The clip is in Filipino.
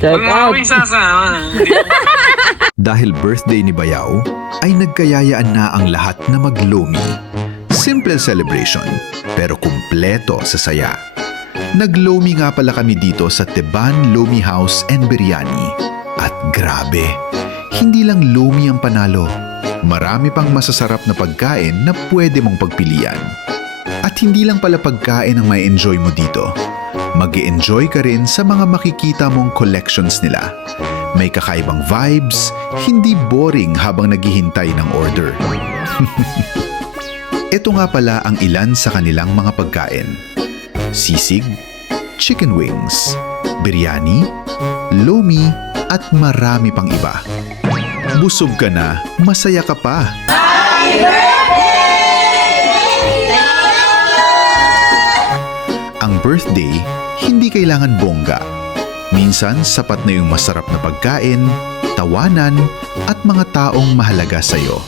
Check Huwag mo out. akong isasama. Dahil birthday ni Bayaw, ay nagkayayaan na ang lahat na maglomi. Simple celebration, pero kumpleto sa saya. Naglomi nga pala kami dito sa Teban Lomi House and Biryani. At grabe, hindi lang lomi ang panalo. Marami pang masasarap na pagkain na pwede mong pagpilian. At hindi lang pala pagkain ang may enjoy mo dito. Mag-e-enjoy ka rin sa mga makikita mong collections nila. May kakaibang vibes, hindi boring habang naghihintay ng order. Ito nga pala ang ilan sa kanilang mga pagkain. Sisig, chicken wings, biryani, lomi, at marami pang iba. Busog ka na, masaya ka pa. Ang birthday, hindi kailangan bongga. Minsan, sapat na yung masarap na pagkain, tawanan, at mga taong mahalaga sa'yo.